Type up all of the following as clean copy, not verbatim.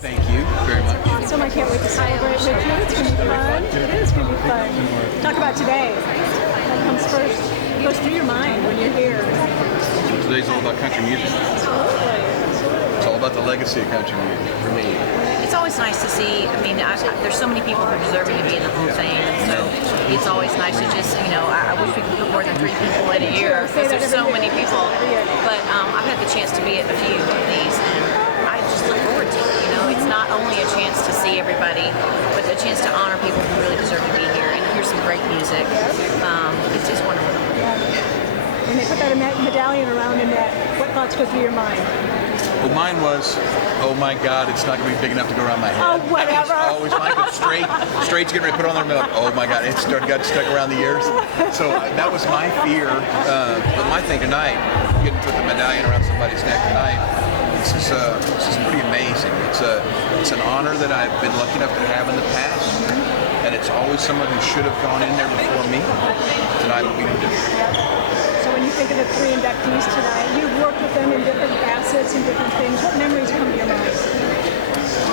Thank you very much. Awesome. I can't wait to celebrate with you. It's going to be fun. It is going to be fun. Talk about today. What comes first? Goes through your mind when you're here. Today's all about country music. Absolutely. It's all about the legacy of country music for me. It's always nice to see. I mean, there's so many people who are deserving to be in the Hall of Fame, and so it's always nice to just, I wish we could put more than 3 people in a year because there's so many people. But I've had the chance to be at a few of these, and I just look forward to it. It's not only a chance to see everybody, but a chance to honor people who really deserve to be here and hear some great music. It's just wonderful. When they put that medallion around in that, what thoughts go through your mind? Well, mine was, oh my God, it's not going to be big enough to go around my head. Oh, whatever. I always like it straight's getting ready to put on their milk. Oh my God, it's got stuck around the ears. So that was my fear. But my thing tonight, getting to put the medallion around somebody's neck tonight, this is pretty amazing. It's an honor that I've been lucky enough to have in the past, and it's always someone who should have gone in there before me. Tonight will be no different. So when you think of the 3 inductees tonight, you've worked with them in different facets and different things. What memories come to your mind?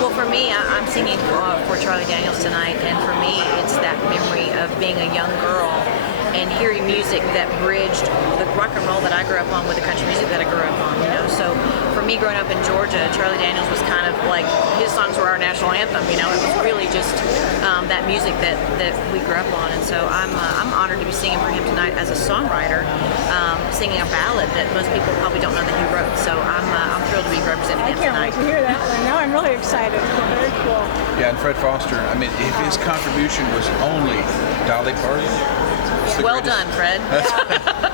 Well, for me, I'm singing for Charlie Daniels tonight, and for me, it's that memory of being a young girl and hearing music that bridged the rock and roll that I grew up on with the country music that I grew up on. So for me, growing up in Georgia, Charlie Daniels was kind of like, his songs were our national anthem. It was really just that music that we grew up on, and so I'm honored to be singing for him tonight as a songwriter, singing a ballad that most people probably don't know that he wrote. So I'm thrilled to be representing him tonight. I can't wait to hear that one. Now I'm really excited. Very cool. Yeah, and Fred Foster, if his contribution was only Dolly Parton, well done, Fred.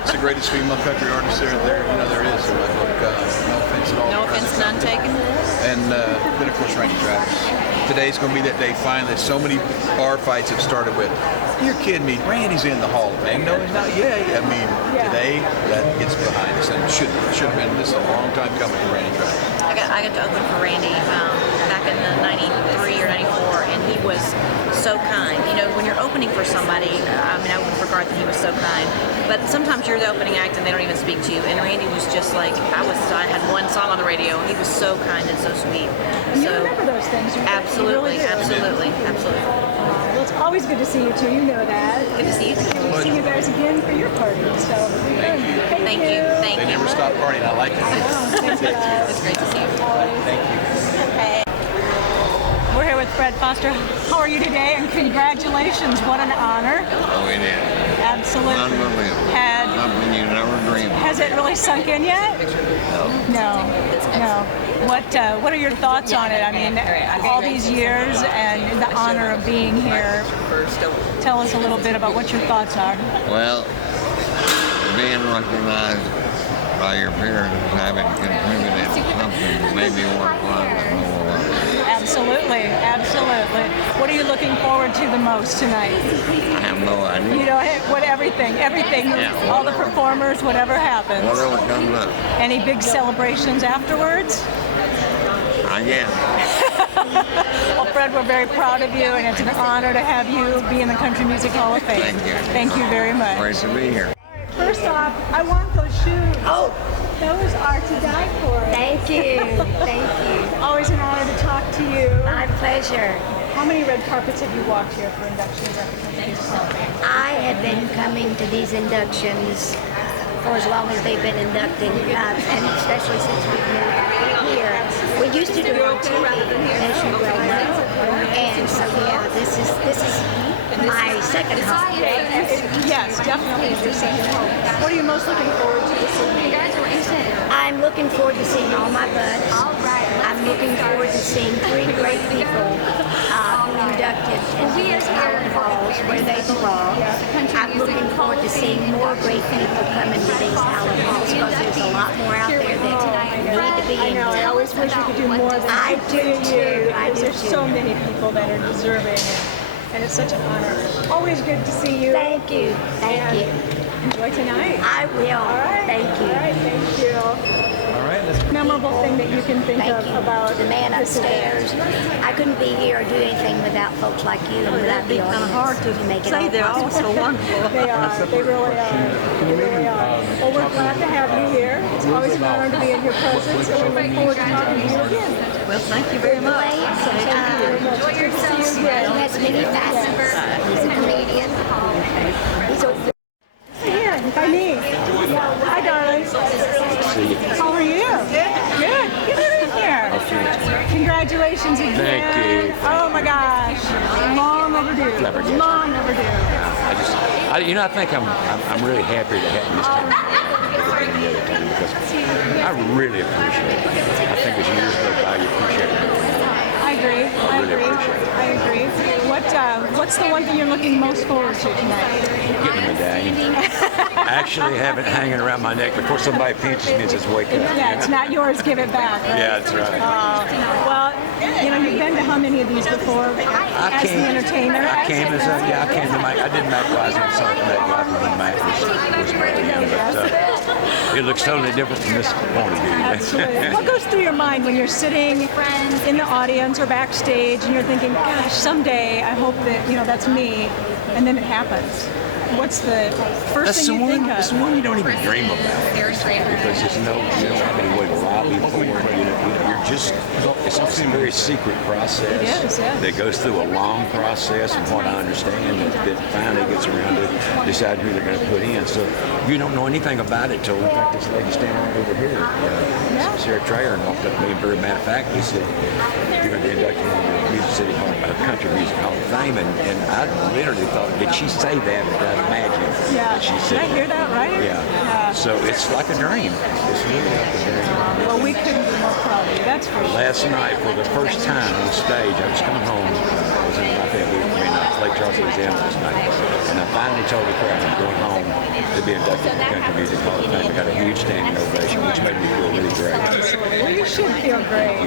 It's the greatest female country artist there is. So no offense at all. No offense, none taken. And then of course Randy Travis. Today's going to be that day finally. So many bar fights have started with, you're kidding me, Randy's in the Hall of Fame. No, he's not yet. Today that gets behind us, and it should have been. This is a long time coming for Randy Travis. I got to open for Randy back in the 93 or 94, and he was so kind. When you're opening for somebody, I opened for Garth and he was so kind. But sometimes you're the opening act and they don't even speak to you. And Randy was just like, I had one song on the radio, and he was so kind and so sweet. And you remember those things. Absolutely. Well, it's always good to see you too. You know that. Good to see you. We'll see you guys again for your party. So Thank you. They never stop partying. I like it. Thank you. It's great to see you. Thank you. We're here with Fred Foster. How are you today? And congratulations. What an honor. Oh, it is. Absolutely. Unbelievable. Something you never dreamed of. Has it really sunk in yet? No. What are your thoughts on it? All these years and the honor of being here. Tell us a little bit about what your thoughts are. Well, being recognized by your peers as having contributed to something maybe worthwhile to know about. Absolutely. What are you looking forward to the most tonight? I have no idea. Everything, all the performers, whatever happens. Whatever comes up. Any big celebrations afterwards? I guess. Well, Fred, we're very proud of you, and it's an honor to have you be in the Country Music Hall of Fame. Thank you. Thank you very much. Great to be here. First off, I want those shoes. Oh, those are to die for. thank you. Always an honor to talk to you. My pleasure. How many red carpets have you walked here for inductions at the Country Music Hall of Fame? I have been coming to these inductions for as long as they've been inducting, and especially since we've moved here. We used to do it on TV, as you well know, and so this is my second home. Yes, definitely it's your second home. What are you most looking forward to this evening? I'm looking forward to seeing all my buds. I'm looking forward to seeing 3 great people inducted into these talent halls where they belong. I'm looking forward to seeing more great people come into these talent halls because there's a lot more out there that need to be in here. I always wish we could do more than I do too. There's so many people that are deserving, and it's such an honor. Always good to see you. Thank you. Enjoy tonight. I will. All right. Thank you. All right, thank you. All right. Memorable thing that you can think of about to the man upstairs. I couldn't be here or do anything without folks like you and without the audience. It's kind of hard to make it Say they're all so wonderful. They are. They really are. Well, we're glad to have you here. It's always an honor to be in your presence, and we look forward to talking to you again. Well, thank you very much. Enjoy yourself. He has many facets. He's a comedian. Here, by me. Hi, darling. How are you? Good. Get in here. Congratulations again. Thank you. Oh my gosh. Long overdue. Long overdue. I think I'm really happy to have this time the other time because I really appreciate it. I think as years go by, you appreciate it. I agree. I really agree. appreciate it. I agree. What's the one thing you're looking most forward to tonight? Getting a medallion. Actually have it hanging around my neck before somebody pinches me and says, wake up. Yeah, it's not yours, give it back, right? Yeah, that's right. Well, you've been to how many of these before as the entertainer? I came to Mike. I did Mac Wise and saw Mac Wise when Mac was very young, but it looks totally different from this point of view. Absolutely. What goes through your mind when you're sitting in the audience or backstage and you're thinking, gosh, someday I hope that, that's me, and then it happens? What's the first thing you think of? It's the one you don't even dream about. Because there's you don't have any way to lobby for it. You're just, it's a very secret process. It is, yeah. That goes through a long process, and what I understand that finally gets around to decide who they're going to put in. So you don't know anything about it till, in fact, this lady standing right over here, Sarah Trayer, walked up to me, and very matter of fact, he said, you're the induction in the Music City Country Music Hall of Fame, and I literally thought, did she say that? Imagine that she said. Did I hear that right? Yeah. So it's like a dream. It's really like a dream. Well, we couldn't be more proud of you. That's for sure. Last night, for the first time on stage, I was coming home. I was in Lake Charles, Louisiana last night, and I finally told the crowd I'm going home to be inducted in the Country Music Hall of Fame. I got a huge standing ovation, which made me feel really great. Well, you should feel great.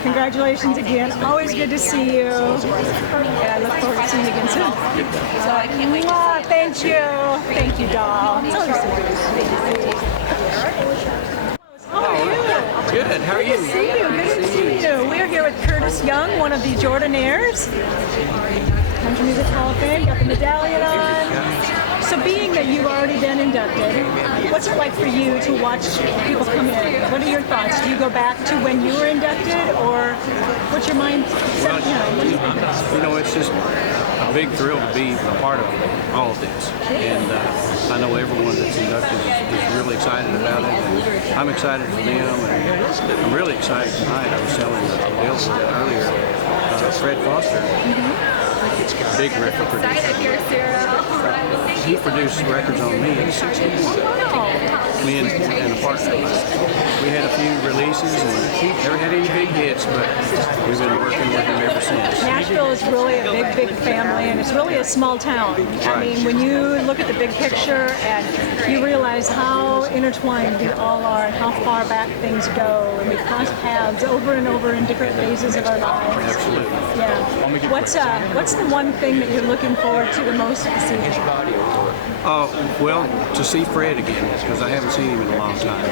Congratulations again. Always good to see you. And I look forward to seeing you again soon. Thank you. Thank you, doll. It's always so good to see you. How are you? Good. How are you? Good to see you. Good to see you. We're here with Curtis Young, one of the Jordanaires. Country Music Hall of Fame. Got the medallion on. So being that you've already been inducted, what's it like for you to watch people come in? What are your thoughts? Do you go back to when you were inducted, or what's your mind? It's just a big thrill to be a part of all of this. And I know everyone that's inducted is really excited about it, and I'm excited for them, and I'm really excited tonight. I was telling Gill earlier, Fred Foster, big record producer. He produced records on me in the 60s. Me and a partner. We had a few releases and never had any big hits, but we've been working with him ever since. Nashville is really a big, big family, and it's really a small town. I mean, when you look at the big picture and you realize how intertwined we all are and how far back things go, and we cross paths over and over in different phases of our lives. Absolutely. Yeah. What's the one thing that you're looking forward to the most this evening? Well, to see Fred again, because I haven't seen him in a long time.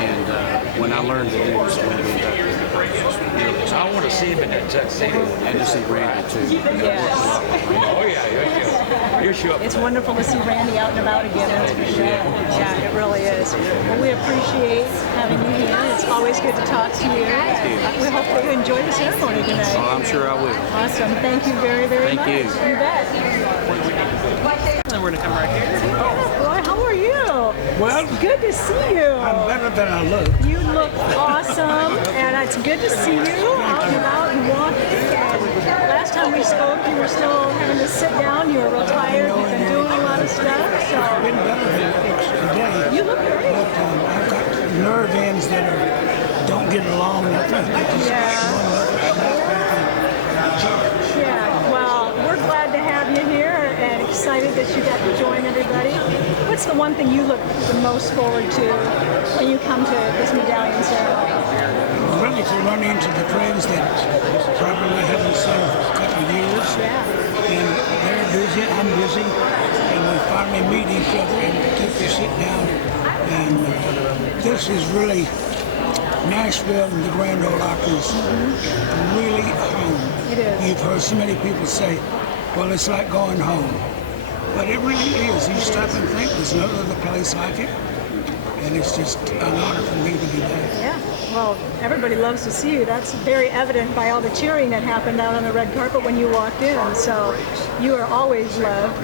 And when I learned that he was going to be inducted, I was just really excited. I want to see him in that tuxedo. And to see Brandy, too. Oh, yeah, you'll show up. It's wonderful to see Randy out and about again. That's for sure. Yeah, it really is. Well, we appreciate having you here. It's always good to talk to you. We hope that you enjoy the ceremony tonight. Oh, I'm sure I will. Awesome. Thank you very, very much. Thank you. You bet. And we're going to come right here. Boy, how are you? Well, it's good to see you. I'm better than I look. You look awesome, and it's good to see you out and about and walking. And last time we spoke, you were still having to sit down. You were real tired. You've been doing a lot of stuff. So I've been better than it looks today. You look great. But I've got nerve ends that don't get along. Nothing. Yeah, well, we're glad to have you here and excited that you got to join everybody. What's the one thing you look the most forward to when you come to this medallion ceremony? Really to run into the friends that probably haven't seen for a couple of years. Yeah. And they're busy, I'm busy, and we finally meet each other and get to sit down. And this is really Nashville and the Grand Ole Opry is really home. It is. You've heard so many people say, well, it's like going home. But it really is. You stop and think there's no other place like it. And it's just an honor for me to be there. Yeah. Well, everybody loves to see you. That's very evident by all the cheering that happened out on the red carpet when you walked in. So you are always loved.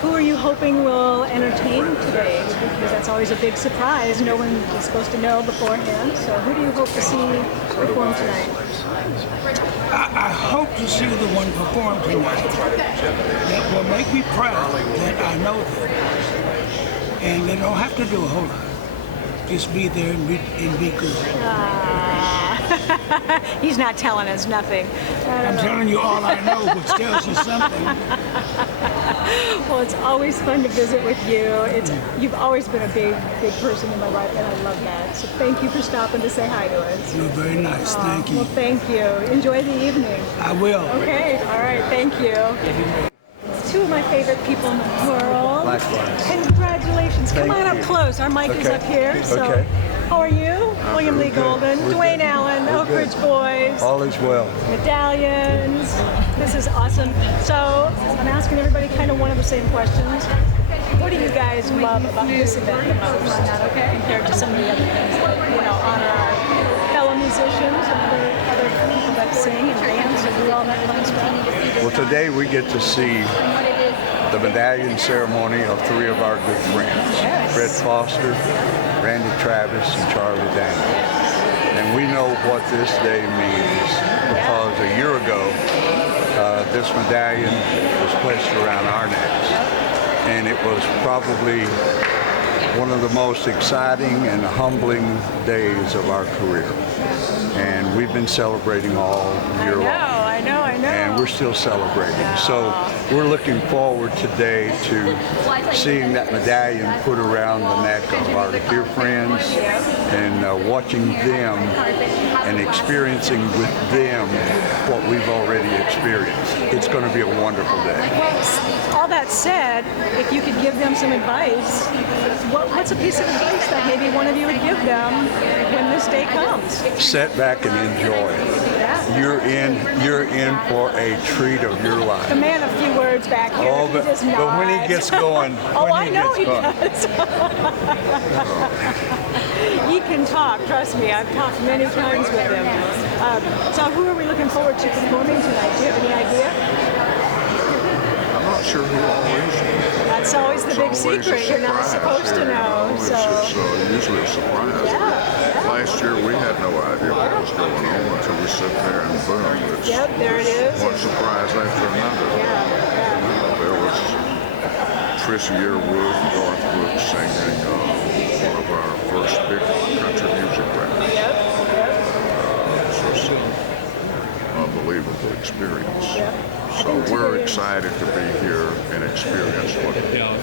Who are you hoping will entertain today? Because that's always a big surprise. No one is supposed to know beforehand. So who do you hope to see perform tonight? I hope to see the one perform tonight that will make me proud that I know them. And they don't have to do a whole lot. Just be there and be good. He's not telling us nothing. I'm telling you all I know, which tells you something. Well, it's always fun to visit with you. You've always been a big person in my life, and I love that. So thank you for stopping to say hi to us. You're very nice. Thank you. Well, thank you. Enjoy the evening. I will. Okay. All right. Thank you. Two of my favorite people in the world. Likewise. Congratulations. Come on up close. Our mic is up here. So, how are you? William Lee Golden, Dwayne Allen, Oak Ridge Boys. All is well. Medallions. This is awesome. So I'm asking everybody kind of one of the same questions. What do you guys love about this event the most, compared to some of the other things that honor our fellow musicians and other people that sing and dance and do all that fun stuff? Well, today we get to see the medallion ceremony of three of our good friends, Fred Foster, Brandy Travis, and Charlie Daniels. And we know what this day means because a year ago, this medallion was placed around our necks. And it was probably one of the most exciting and humbling days of our career. And we've been celebrating all year long. I know. And we're still celebrating. So we're looking forward today to seeing that medallion put around the neck of our dear friends and watching them and experiencing with them what we've already experienced. It's going to be a wonderful day. Well, all that said, if you could give them some advice, what's a piece of advice that maybe one of you would give them when this day comes? Sit back and enjoy it. You're in for a treat of your life. The man, a few words back here. Oh, but when he gets going, I know he does. He can talk. Trust me, I've talked many times with him. So, who are we looking forward to performing tonight? Do you have any idea? I'm not sure who all is. That's always the big secret. You're not supposed to know. So it's usually a surprise. Yeah. Last year we had no idea what was going on until we sit there and boom. There it is. One surprise after another. There was Trisha Yearwood and Garth Brooks singing one of our first big country music records. So it's an unbelievable experience. So we're excited to be here and experience what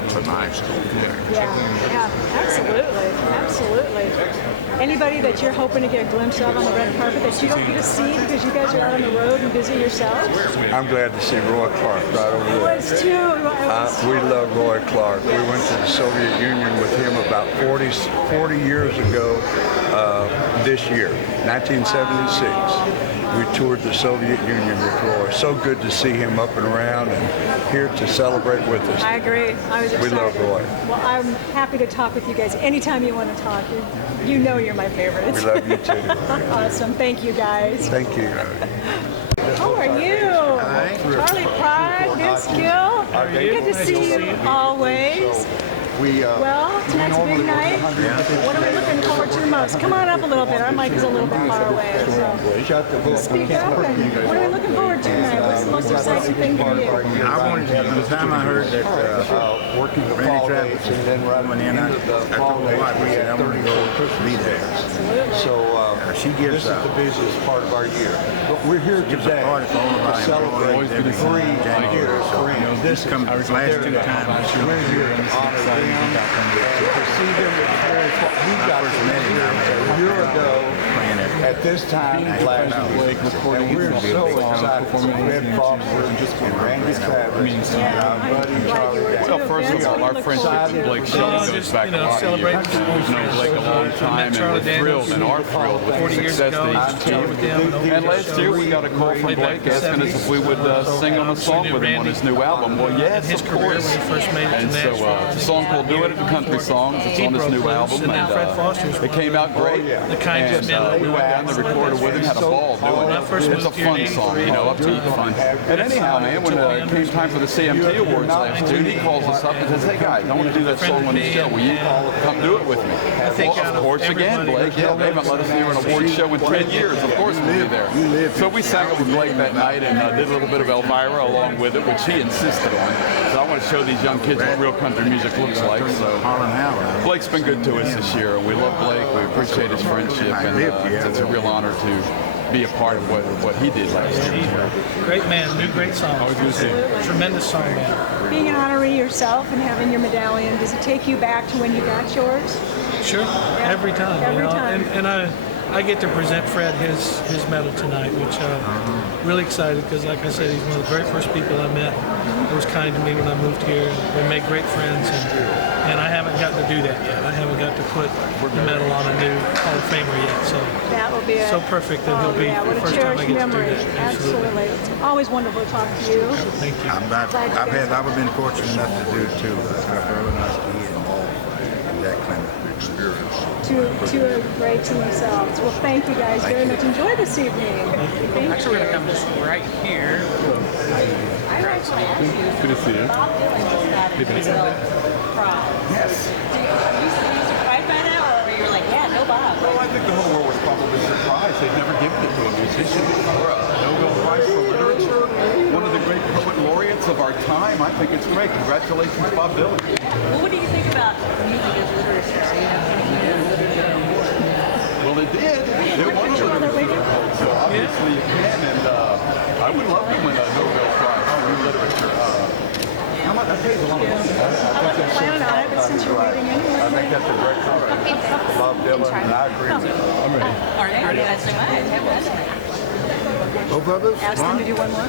tonight's going to be. Yeah, absolutely. Anybody that you're hoping to get a glimpse of on the red carpet that you don't get to see because you guys are out on the road and busy yourselves? I'm glad to see Roy Clark right over there. I was too. We love Roy Clark. We went to the Soviet Union with him about 40 years ago this year, 1976. We toured the Soviet Union with Roy. So good to see him up and around and here to celebrate with us. I agree. I was excited. We love Roy. Well, I'm happy to talk with you guys anytime you want to talk. You know you're my favorites. We love you too. Awesome. Thank you, guys. Thank you. How are you? Hi. Charlie Pride, Vince Gill. Good to see you always. Well, tonight's a big night. What are we looking forward to the most? Come on up a little bit. Our mic is a little bit far away. So speak up. And what are we looking forward to tonight? What's the most exciting thing for you? I wanted to, by the time I heard that Brandy Travis went in, I told my wife, I said, I'm going to go be there. So she gives this is the busiest part of our year. But we're here today to celebrate the 3 years. This comes last 2 times. We're here to honor them. To see them experience what we got to a year ago at this time last week. And we're so excited for Fred Foster and Brandy Travis and our buddy Charlie. Well, first of all, our friendship with Blake Shelton goes back a lot of years. We've known Blake a long time, and we're thrilled and are thrilled with 40 years success ago. that he's achieved. With them And last year we got a call from Blake asking us if we would sing him a song with him on his new album. Well, yes, his of career course. when he first made it to And so Nashville. the song called "Do It" and country songs. It's on his new album, and it came out great. The kinds of men And we went down and recorded with him, had a ball doing it. It's a fun song, you know, upbeat fun. And anyhow, man, when it came time for the CMT Awards last June, he calls us up and says, "Hey guys, I want to do that song on the show. Will you come do it with me?" Well, of course, again, Blake. Yeah, they haven't let us do an awards show in 10 years. Of course, we'll be there. So we sang it with Blake that night and did a little bit of Elvira along with it, which he insisted on. So I want to show these young kids what real country music looks like. So Blake's been good to us this year, and we love Blake. We appreciate his friendship, and it's a real honor to be a part of what he did last year. Great man, new great song. Tremendous song, man. Being an honoree yourself and having your medallion, does it take you back to when you got yours? Sure, every time. Every time. And I get to present Fred his medal tonight, which really excited because, like I said, he's one of the very first people I met. He was kind to me when I moved here. We made great friends, and I haven't gotten to do that yet. I haven't got to put the medal on a new Hall of Famer yet. So that will be so perfect that he'll be what the a first time I cherished get memory. to do that. Absolutely. It's always wonderful to talk to you. Thank you. I've been fortunate enough to do it too. I've really nice to get involved in that kind of experience. Two are great to themselves. Well, thank you guys very much. Enjoy this evening. Thank Actually, we're going to come right here. Good to see you. Yes. Are you surprised by that, or were you like, yeah, no Bob? Well, I think the whole world was probably surprised. They'd never given it to a musician or a Nobel Prize for Literature. One of the great poet laureates of our time. I think it's great. Congratulations, Bob Dylan. Well, what do you think about music as literature? Well, it did. It won a literature award, so obviously you can. And I would love to win a Nobel Prize for literature. How much? That pays a lot of money. I wasn't planning on it, but since you're waiting anyway. I think that's a great story. Bob Dylan, and I agree with you. I'm ready. All right, are you guys so much? Both of us? Ask them to do one more.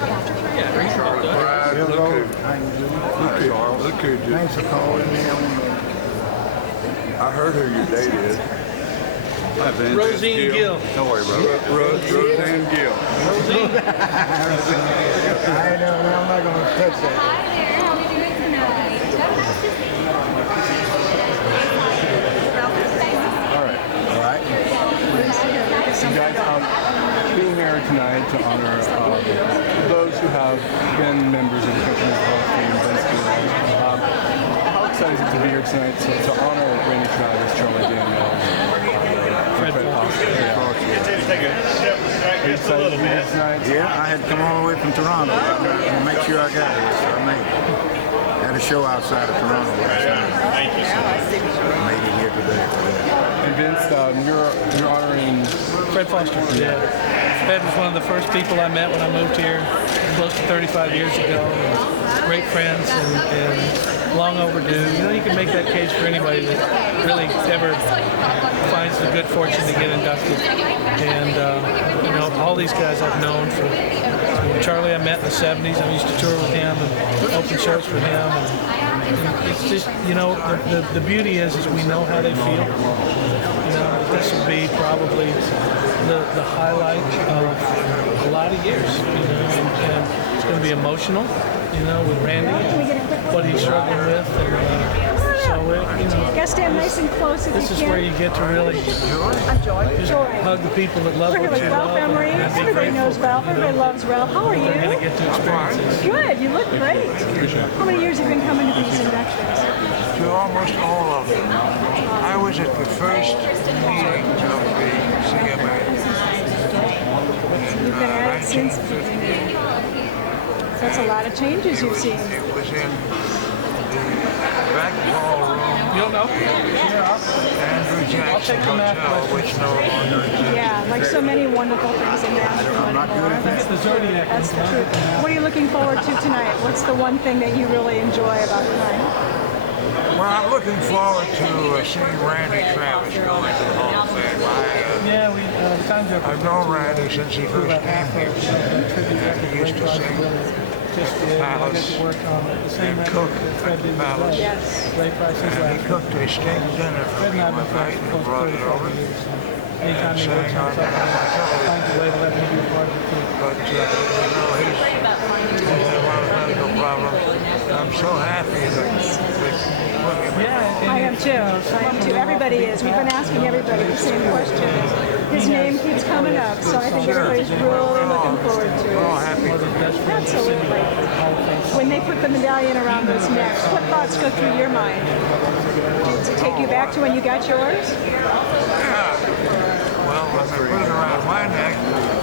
Look who thanks for calling me. I heard who your date is. Roseanne Gill. Don't worry about it. Roseanne Gill. Roseanne? I know, I'm not going to touch that. Hi there, how are you doing tonight? All right. You guys, being here tonight to honor those who have been members of the Country Music Hall of Fame, how excited is it to be here tonight to honor Brandy Clar, Charlie Daniels, Fred Foster? Are you excited to be here tonight? Yeah, I had to come all the way from Toronto to make sure I got here, so I made it. Had a show outside of Toronto last night. Thank you so much. I made it here today for that. And Vince, you're honoring Fred Foster. Yeah. Fred was one of the first people I met when I moved here close to 35 years ago. And great friends and long overdue. You know, you can make that case for anybody that really ever finds the good fortune to get inducted. And, you know, all these guys I've known for Charlie I met in the 70s. I used to tour with him and open shows for him. And it's just, you know, the beauty is we know how they feel. You know, this will be probably the highlight of a lot of years, you know, and it's going to be emotional, you know, with Randy and what he's struggling with. And, so, you know, Gotta stand nice and close if this you is can. where you get to really just hug the people that love what you love. Ralph Emery. And be Everybody knows grateful. Ralph. Everybody loves Ralph. How are you? We're going to get to experience this. Good. You look great. How many years have you been coming to these inductions? To almost all of them. I was at the first meeting of the CMHOF. You've been at it since. That's a lot of changes you've seen. It was in the back ballroom. You don't know? Andrew Jackson Hotel, which no longer exists. Yeah, like so many wonderful things in Nashville anymore. That's the truth. What are you looking forward to tonight? What's the one thing that you really enjoy about tonight? Well, I'm looking forward to seeing Randy Travis go into the Hall of Fame. I've known Randy since he first came here. He used to sing Palace and cook at the Palace. Yes. And he cooked a steak dinner for me one night and brought it over. and sang on the but he's had a lot of medical problems. I'm so happy that I am too. I am too. Everybody is. We've been asking everybody the same question. His name keeps coming up, so I think everybody's really looking forward to it. Oh, happy. Absolutely. When they put the medallion around those necks, what thoughts go through your mind? Does it take you back to when you got yours? Yeah. Well, when they put it around my neck,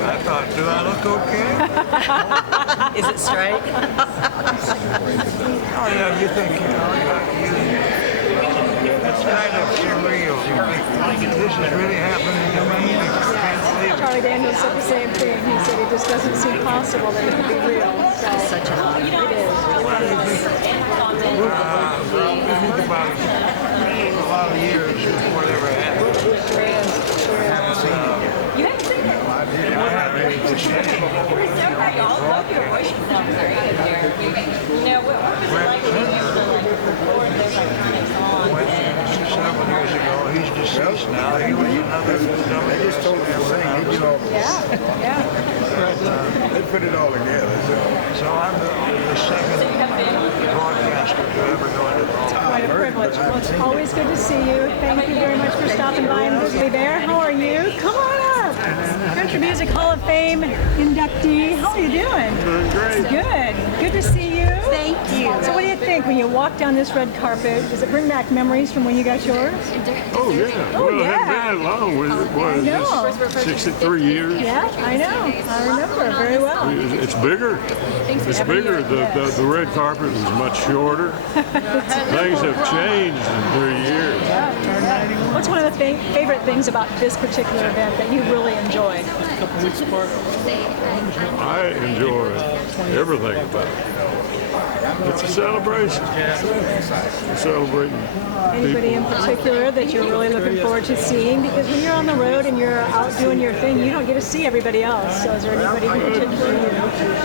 I thought, do I look okay? Is it straight? Oh, yeah, you think, it's kind of surreal. You think, this is really happening to me. I can't believe it. Charlie Daniels said the same thing. He said it just doesn't seem possible that it could be real. So It's such an honor. it is. Well, you think about it, a lot of years before it ever happened. Several years ago, he's deceased now. He was another. They just told him to sing. Yeah. They put it all together. So I'm the second broadcaster to ever go into the hall. Quite a privilege. Well, it's always good to see you. Thank you very much for stopping by and visiting me there. How are you? Come on up. Country Music Hall of Fame inductee. How are you doing? Doing great. Good. Good to see you. Thank you. So what do you think when you walk down this red carpet? Does it bring back memories from when you got yours? Oh, yeah. Oh, Well, it yeah. hadn't been long. I know. 63 years. Yeah, I know. I remember very well. It's bigger. It's bigger. The red carpet was much shorter. Things have changed in 3 years. What's one of the favorite things about this particular event that you really enjoyed? I enjoy everything about it. It's a celebration. We're celebrating Anybody in people. particular that you're really looking forward to seeing? Because when you're on the road and you're out doing your thing, you don't get to see everybody else. So is there anybody in particular you're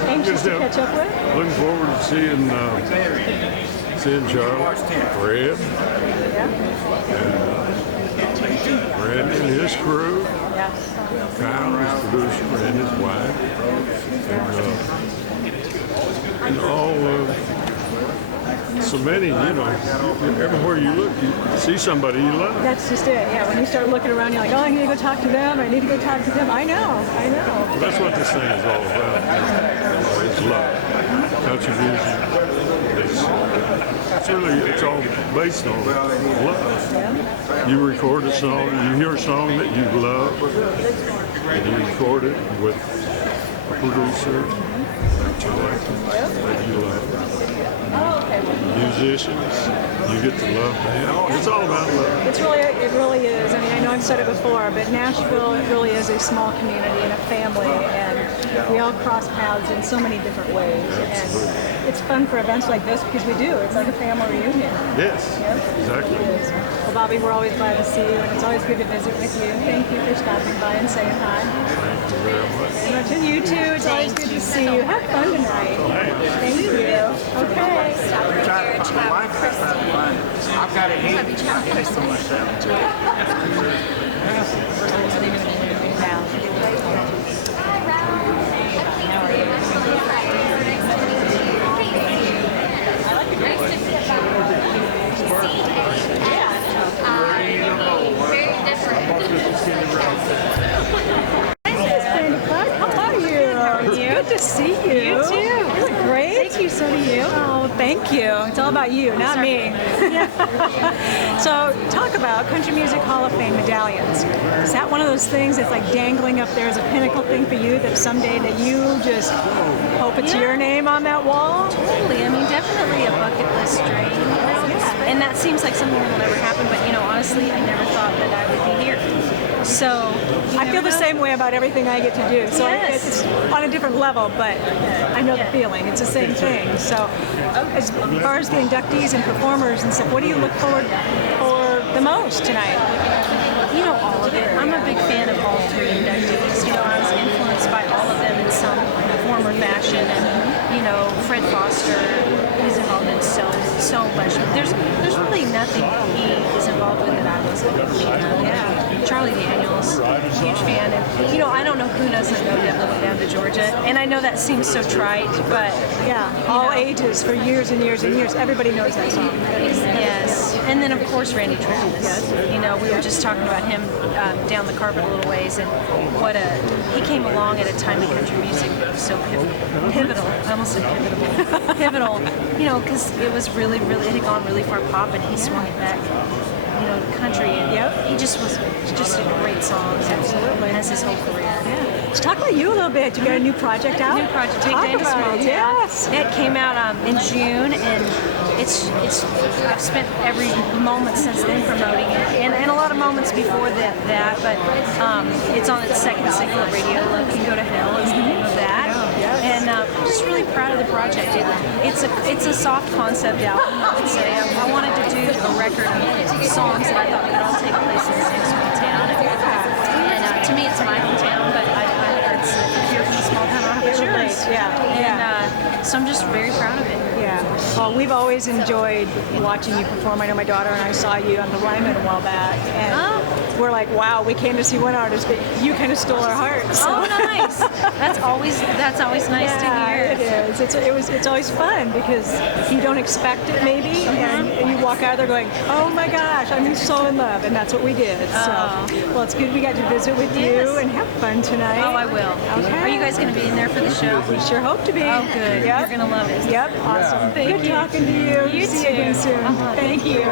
anxious to catch up with? Looking forward to seeing Charlie, Fred, and Brandy and his crew. Kyle, his producer, and his wife, and all so many, everywhere you look, you see somebody you love. That's just it. Yeah, when you start looking around, you're like, oh, I need to go talk to them. I need to go talk to them. I know. Well, that's what this thing is all about. It's love. Country music. It's all based on love. You record a song, you hear a song that you love, and you record it with a producer that you love. Musicians, you get to love them. It's all about love. It really is. I mean, I know I've said it before, but Nashville, it really is a small community and a family, and we all cross paths in so many different ways. And it's fun for events like this because we do. It's like a family reunion. Yes, exactly. It is. Well, Bobby, we're always glad to see you, and it's always good to visit with you. Thank you for stopping by and saying hi. Thank you very much. And to you too. It's always good to see you. Have fun tonight. Thank you. Okay. I've got it Brandy Clar, how are you? It's good to see you. You too. You look great. Thank you. So do you. Oh, thank you. It's all about you, not me. So, talk about Country Music Hall of Fame medallions. Is that one of those things that's like dangling up there as a pinnacle thing for you that someday that you just hope it's your name on that wall? Totally. I mean, definitely a bucket list dream. And that seems like something that will never happen, but honestly, I never thought that I would be here. So I feel the same way about everything I get to do. So it's on a different level, but I know the feeling. It's the same thing. So as far as the inductees and performers and stuff, what do you look forward for the most tonight? All of it. I'm a big fan of all three inductees. I was influenced by all of them in some form or fashion. And, Fred Foster, he's involved in so much. There's really nothing he is involved with that I wasn't a big fan of. Yeah. Charlie Daniels, huge fan. And, you know, I don't know who doesn't know Devil Went Down to Georgia. And I know that seems so trite, but all ages for years and years and years. Everybody knows that song. Yes. And then, of course, Randy Travis. You know, we were just talking about him down the carpet a little ways, and he came along at a time in country music that was so pivotal. I almost said pivotal. Pivotal, you know, because it was really, it had gone really far pop, and he swung it back, you know, to country, and he just did great songs. Absolutely. Has his whole career. Let's talk about you a little bit. You got a new project out? New project, Big Talk Day in a about Small it. Town. Yes. It came out in June, and I've spent every moment since then promoting it, and a lot of moments before that. But it's on its second single, Radio Love Can Go to Hell is the name of that. And I'm just really proud of the project. It's a soft concept album, I would say. I wanted to do a record of songs that I thought could all take place in the same small town. And to me, it's my hometown, but if you're from a small town, I don't have to relate. And so I'm just very proud of it. Yeah. Well, we've always enjoyed watching you perform. I know my daughter and I saw you on the Ryman a while back, and we're like, wow, we came to see one artist, but you kind of stole our hearts. So. Oh, nice. That's always nice to hear. It is. It's always fun because you don't expect it maybe, and you walk out there going, oh my gosh, I'm so in love, and that's what we did. So, well, it's good we got to visit with you and have fun tonight. Oh, I will. Okay. Are you guys going to be in there for the show? We sure hope to be. Oh, good. Yep. You're going to love it. Yep. Awesome. Thank Good you. talking to you. You See too. you again soon. Thank you.